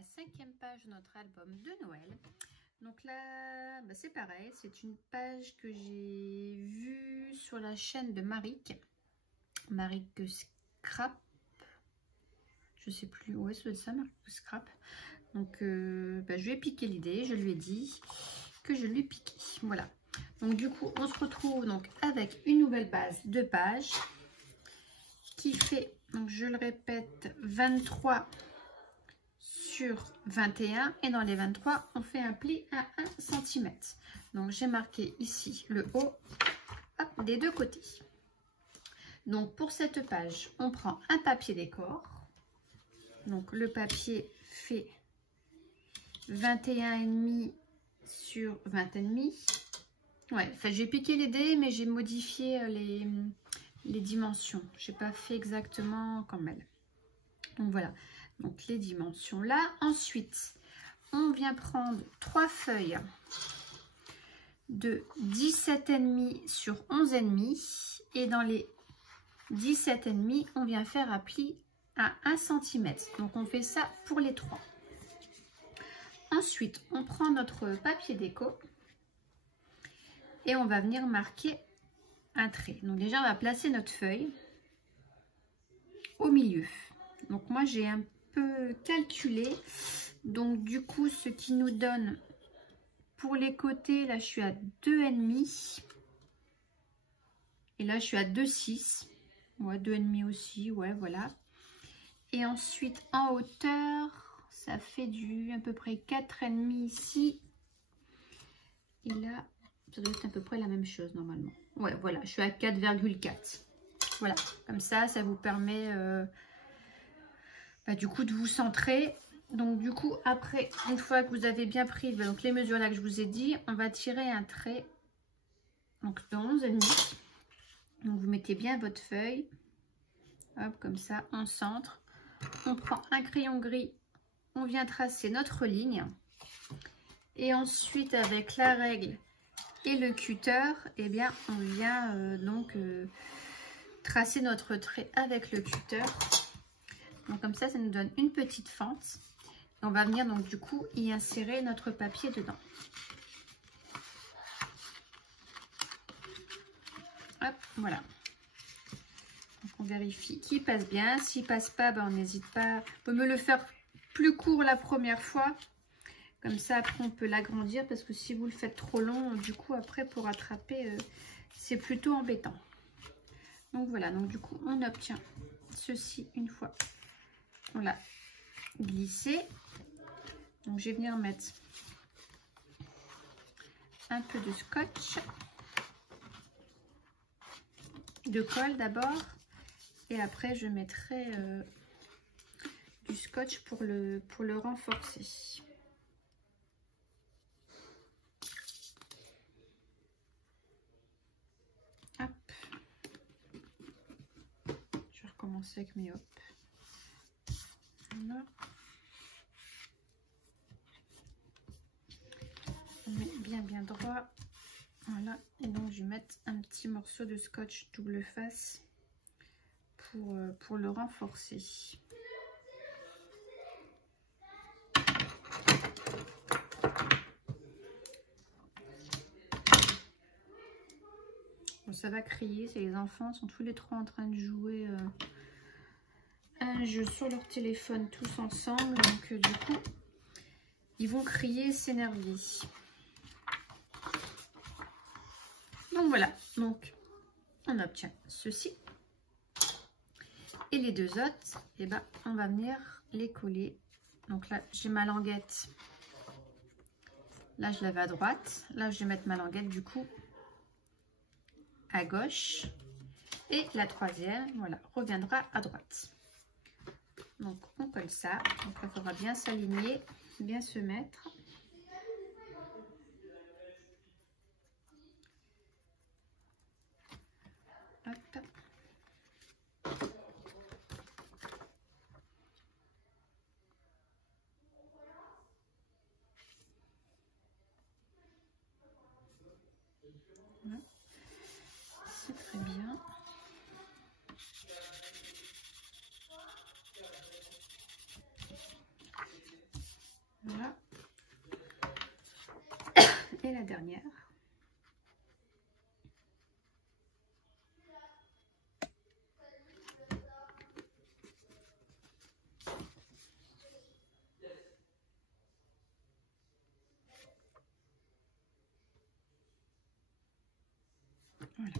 la 5e page de notre album de Noël. Donc là, c'est pareil, c'est une page que j'ai vue sur la chaîne de Maric Scrap. Je sais plus, ouais, c'est ça, Maric Scrap. Donc je lui ai piqué l'idée, je lui ai dit que je lui piquais. Voilà. Donc du coup, on se retrouve donc avec une nouvelle base de page qui fait, donc je le répète, 23 sur 21, et dans les 23 on fait un pli à 1 cm. Donc j'ai marqué ici le haut, hop, des deux côtés. Donc pour cette page on prend un papier décor. Donc le papier fait 21,5 sur 20,5. Ouais, enfin j'ai piqué les dés, mais j'ai modifié les dimensions. J'ai pas fait exactement comme elle. Donc voilà, donc les dimensions là. Ensuite, on vient prendre 3 feuilles de 17,5 sur 11,5. Et dans les 17,5, on vient faire un pli à 1 cm. Donc on fait ça pour les 3. Ensuite, on prend notre papier déco et on va venir marquer un trait. Donc déjà, on va placer notre feuille au milieu. Donc moi, j'ai un peu calculé. Donc du coup, ce qui nous donne pour les côtés, là, je suis à 2,5. Et là, je suis à 2,6. Ouais, 2,5 aussi. Ouais, voilà. Et ensuite, en hauteur, ça fait du à peu près 4,5 ici. Et là, ça doit être à peu près la même chose normalement. Ouais, voilà, je suis à 4,4. Voilà, comme ça vous permet du coup de vous centrer. Donc du coup, après, une fois que vous avez bien pris donc, les mesures là que je vous ai dit, on va tirer un trait donc de 11,5. Donc vous mettez bien votre feuille. Hop, comme ça, on centre. On prend un crayon gris, on vient tracer notre ligne. Et ensuite, avec la règle et le cutter, eh bien, on vient tracer notre trait avec le cutter. Donc comme ça nous donne une petite fente. Et on va venir donc du coup y insérer notre papier dedans. Hop, voilà. Donc on vérifie qu'il passe bien. S'il passe pas, on n'hésite pas. On peut me le faire plus court la première fois. Comme ça, après, on peut l'agrandir parce que si vous le faites trop long, du coup, après, pour rattraper, c'est plutôt embêtant. Donc voilà, donc du coup, on obtient ceci une fois. On l'a glissé. Donc, je vais venir mettre un peu de scotch, de colle d'abord. Et après, je mettrai du scotch pour le renforcer. Commencer avec mes hop. Voilà. On met bien droit. Voilà. Et donc je vais mettre un petit morceau de scotch double face pour le renforcer. Bon, ça va crier, c'est les enfants sont tous les trois en train de jouer un jeu sur leur téléphone tous ensemble, donc du coup ils vont crier, s'énerver. Donc voilà, donc on obtient ceci et les deux autres, et on va venir les coller. Donc là j'ai ma languette, là je l'avais à droite, là je vais mettre ma languette du coup à gauche, et la troisième, voilà, reviendra à droite. Donc on colle ça, donc il faudra bien s'aligner, bien se mettre. Hop. Voilà. C'est très bien. dernière. Voilà.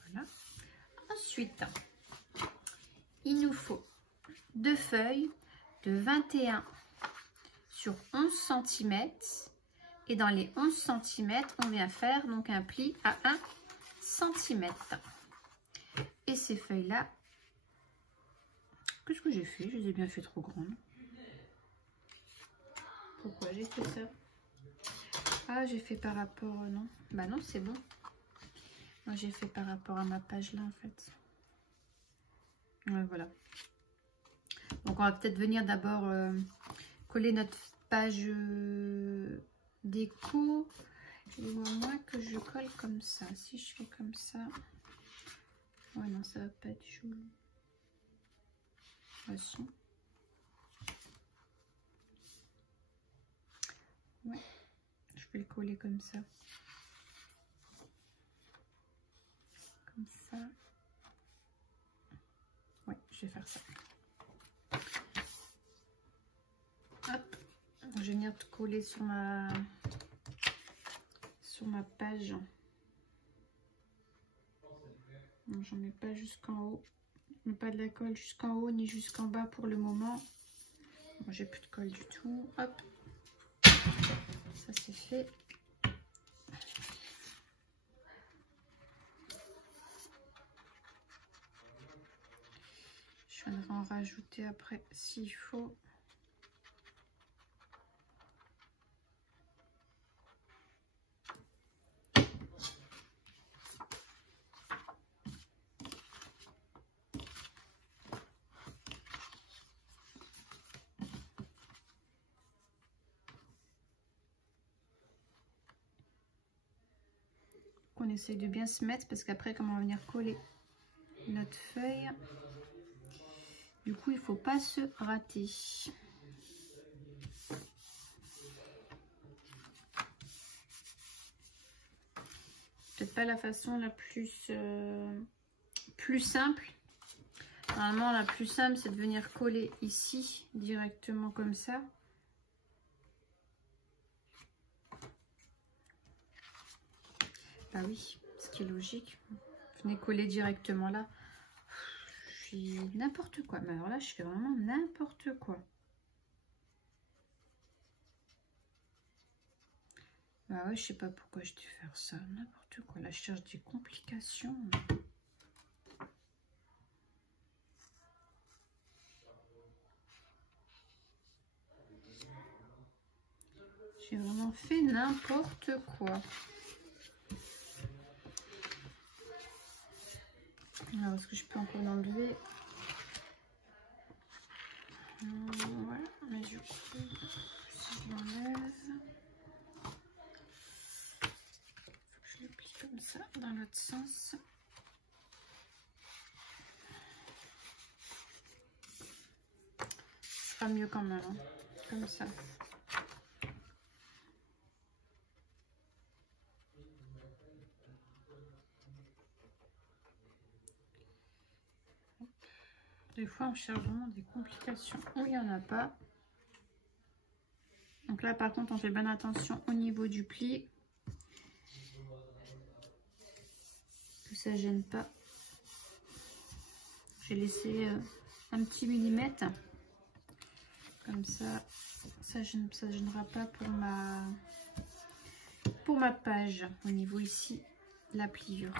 Voilà. Ensuite, il nous faut 2 feuilles de 21 sur 11 cm. Et dans les 11 cm, on vient faire donc un pli à 1 cm. Et ces feuilles-là, qu'est-ce que j'ai fait? Je les ai bien fait trop grandes. Pourquoi j'ai fait ça? Ah, j'ai fait par rapport... Non, bah non, c'est bon. Moi, j'ai fait par rapport à ma page là, en fait. Ouais, voilà. Donc, on va peut-être venir d'abord coller notre page déco. Et au moins que je colle comme ça. Si je fais comme ça... Ouais, non, ça va pas être joli. De toute façon. Ouais, je vais le coller comme ça. Comme ça. Ouais, je vais faire ça. Hop, je vais venir te coller sur ma page. J'en mets pas jusqu'en haut. Je mets pas de la colle jusqu'en haut ni jusqu'en bas pour le moment. Bon, j'ai plus de colle du tout. Hop, ça c'est fait. Je viendrai en rajouter après s'il faut. On essaye de bien se mettre parce qu'après, comme on va venir coller notre feuille, du coup, il faut pas se rater. Peut-être pas la façon la plus simple. Normalement, la plus simple, c'est de venir coller ici directement comme ça. Bah oui, ce qui est logique. Venez coller directement là. Je suis n'importe quoi. Mais alors là, je fais vraiment n'importe quoi. Bah ouais, je sais pas pourquoi je dû faire ça. N'importe quoi. Là, je cherche des complications. J'ai vraiment fait n'importe quoi. Alors, est-ce que je peux encore l'enlever? Voilà, mais du coup, si je l'enlève, je le plie comme ça, dans l'autre sens. Ce sera mieux quand même, hein, comme ça. Des fois, on cherche vraiment des complications où il n'y en a pas. Donc là, par contre, on fait bien attention au niveau du pli. Que ça ne gêne pas. J'ai laissé un petit millimètre. Comme ça, ça ne gênera pas pour ma page. Au niveau ici, la pliure.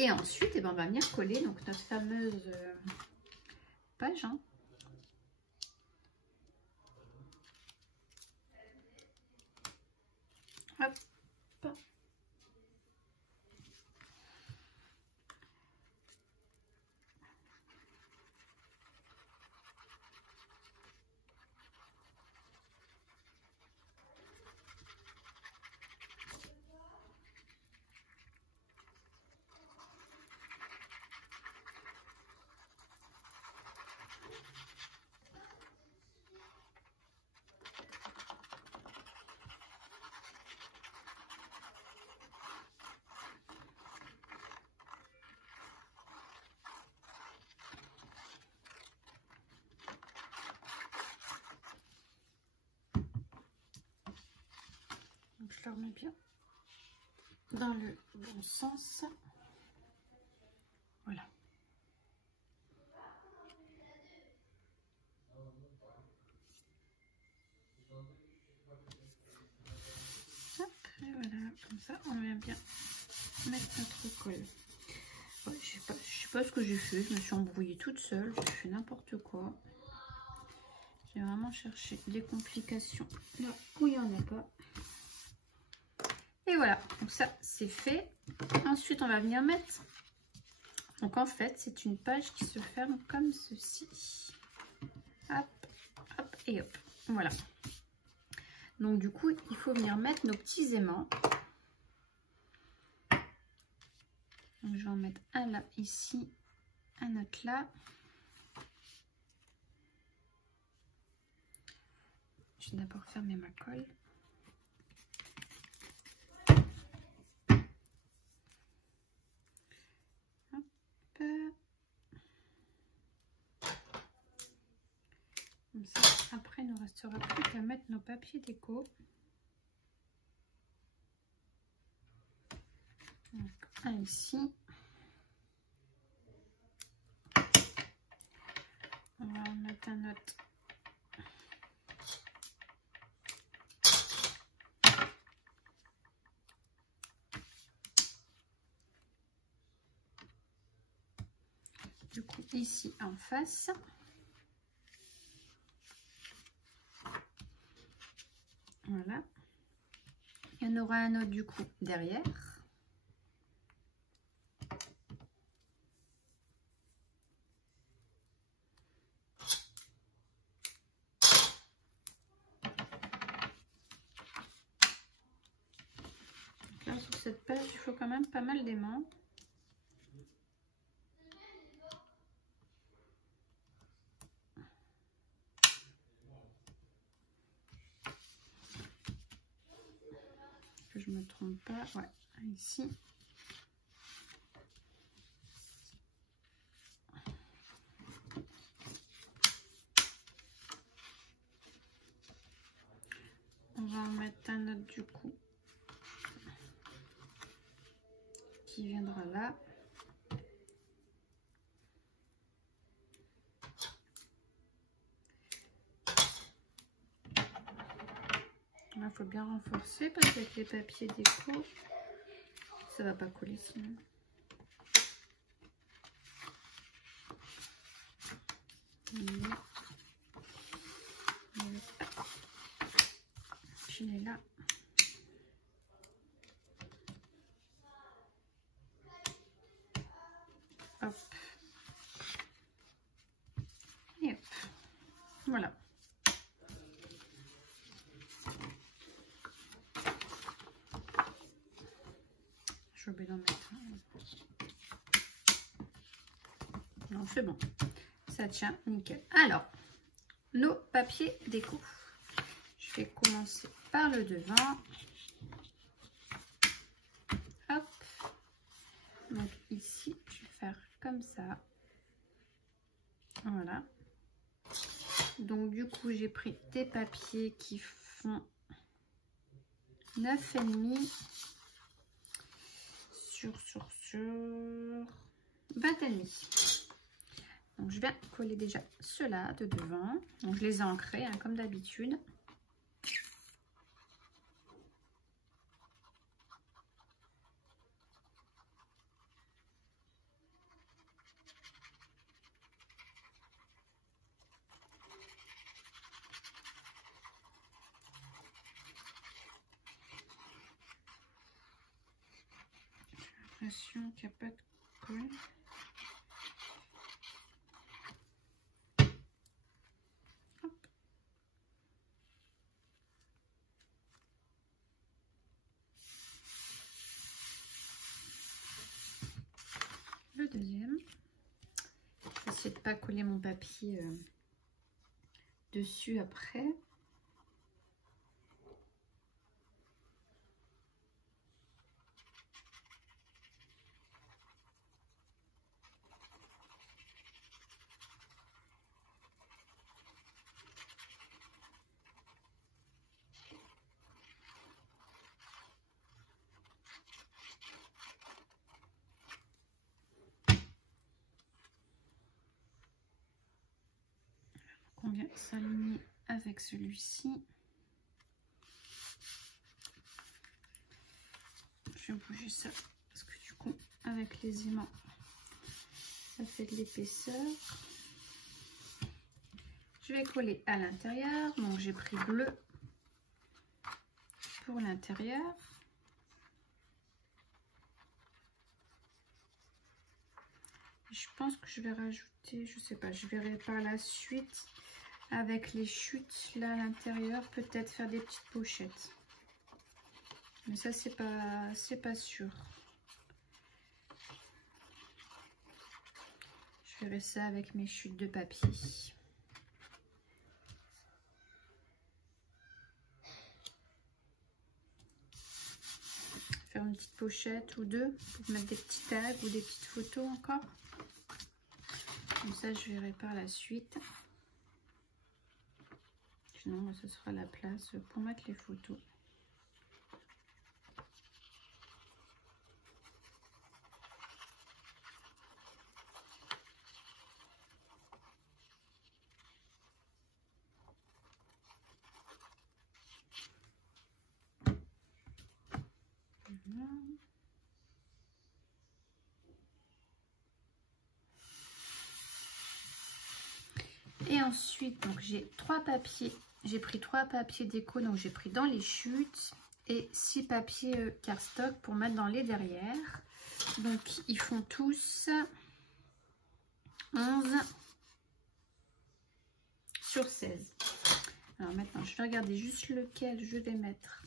Et ensuite, eh ben, on va venir coller donc, notre fameuse page. Hein. Hop. je remets bien dans le bon sens. Voilà. Hop, et voilà, comme ça on vient bien mettre notre colle. Ouais, je sais pas ce que j'ai fait, je me suis embrouillée toute seule, j'ai fait n'importe quoi. J'ai vraiment cherché des complications là où il n'y en a pas. Et voilà, donc ça c'est fait. Ensuite on va venir mettre, donc en fait c'est une page qui se ferme comme ceci. Hop, hop et hop, voilà. Donc du coup il faut venir mettre nos petits aimants. Donc, je vais en mettre un là, ici, un autre là. Je vais d'abord fermer ma colle. Hop. Comme ça, après, il ne restera plus qu'à mettre nos papiers déco. Donc, un ici. On va en mettre un autre. Du coup, ici en face. Voilà. Il y en aura un autre du coup derrière. Donc là, sur cette page, il faut quand même pas mal d'aimants. Que je me trompe pas. Ouais, ici. On va en mettre un autre du coup qui viendra là. Il faut bien renforcer parce qu'avec les papiers déco, ça va pas coller sinon. Puis il est là. Hop. Et hop. Voilà. Je vais oublier d'en mettre un. Non, c'est bon. Ça tient, nickel. Alors, nos papiers déco. Je vais commencer par le devant. Hop. Donc ici, je vais faire comme ça. Voilà. Donc du coup, j'ai pris des papiers qui font 9,5 sur 20,5. Donc je viens coller déjà ceux-là de devant. Donc je les ai ancrés hein, comme d'habitude. J'ai l'impression qu'il n'y a pas de colle. Le deuxième. Je vais essayer de ne pas coller mon papier dessus après. devrait s'aligner avec celui-ci. Je vais bouger ça parce que du coup avec les aimants ça fait de l'épaisseur. Je vais coller à l'intérieur, donc j'ai pris bleu pour l'intérieur. Je pense que je vais rajouter, je sais pas, je verrai par la suite avec les chutes là à l'intérieur, peut-être faire des petites pochettes. Mais ça c'est pas sûr. Je verrai ça avec mes chutes de papier. Faire une petite pochette ou deux pour mettre des petits tags ou des petites photos encore. Comme ça je verrai par la suite. Sinon ce sera la place pour mettre les photos. Voilà. Et ensuite, donc j'ai 3 papiers. J'ai pris 3 papiers déco, donc j'ai pris dans les chutes et 6 papiers cardstock pour mettre dans les derrières. Donc ils font tous 11 sur 16. Alors maintenant, je vais regarder juste lequel je vais mettre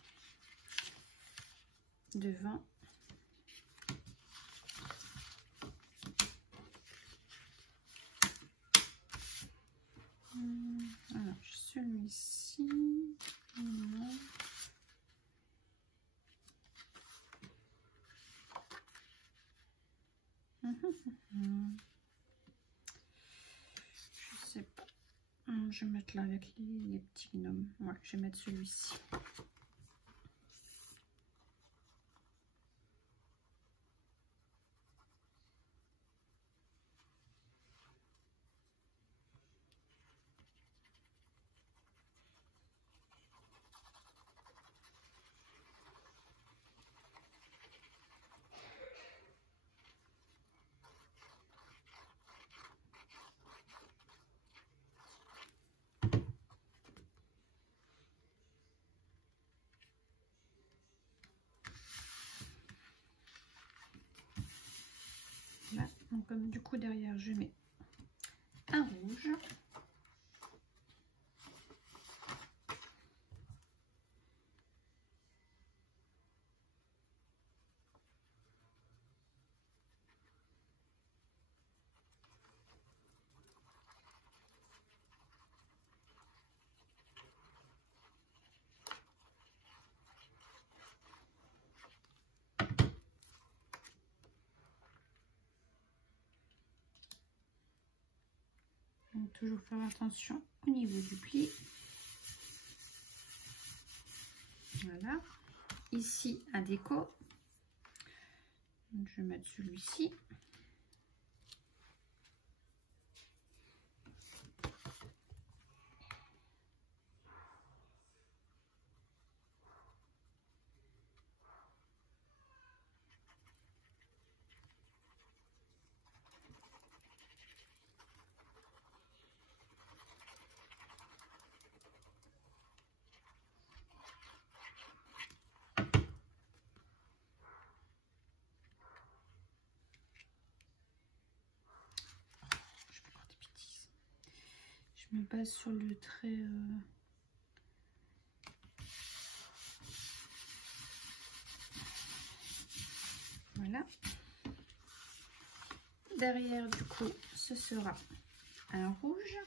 devant. Alors, celui-ci. Je sais pas. Je vais mettre là avec les petits gnomes. Ouais, je vais mettre celui-ci. Là, donc comme du coup derrière je mets un rouge. Donc toujours faire attention au niveau du pli. Voilà. Ici un déco. Donc, je vais mettre celui-ci. Je me base sur le trait. Voilà. Derrière, du coup, ce sera un rouge.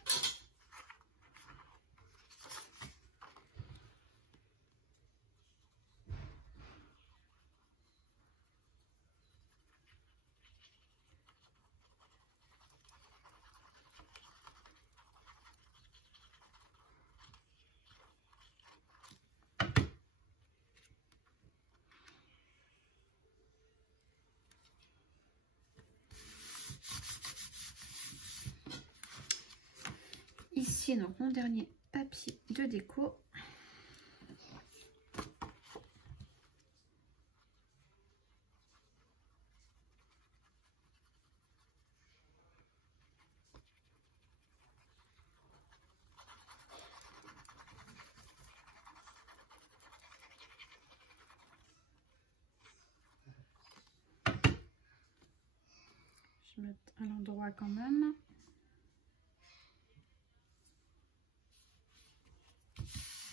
ici donc mon dernier papier de déco. Je vais mettre à l'endroit quand même.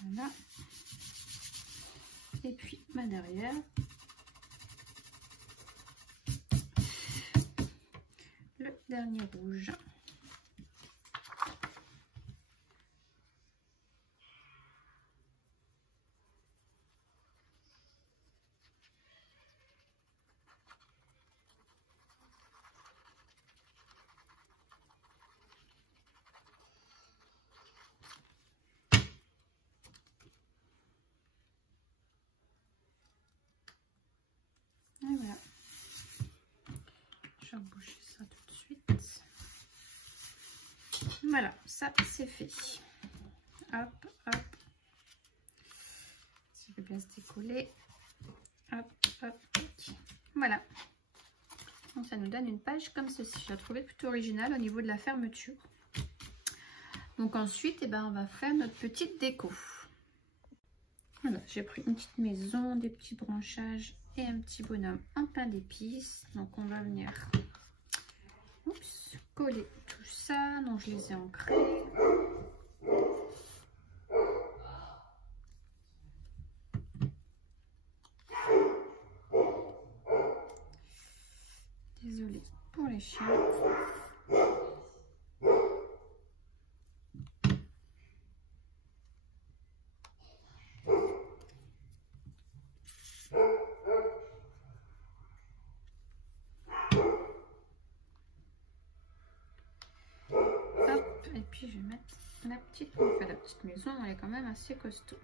Voilà. Et puis derrière. Le dernier rouge. Et voilà. Je vais boucher ça tout de suite. Voilà, ça c'est fait. Hop, hop. Ça peut bien se décoller. Hop, hop, hop. Voilà. Donc ça nous donne une page comme ceci. Je la trouvais plutôt originale au niveau de la fermeture. Donc ensuite, eh ben, on va faire notre petite déco. Voilà, j'ai pris une petite maison, des petits branchages et un petit bonhomme en pain d'épices. Donc on va venir coller tout ça. Donc je les ai ancrés. Désolée pour les chiens. Et puis je vais mettre la petite, enfin, la petite maison, elle est quand même assez costaud.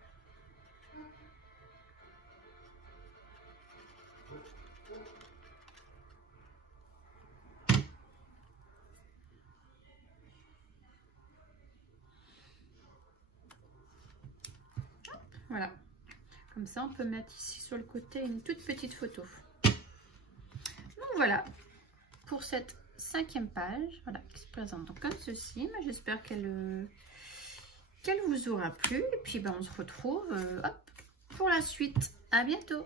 Voilà, comme ça on peut mettre ici sur le côté une toute petite photo. Donc voilà pour cette 5e page, voilà, qui se présente donc comme ceci. J'espère qu'elle vous aura plu et puis ben, on se retrouve hop, pour la suite. À bientôt.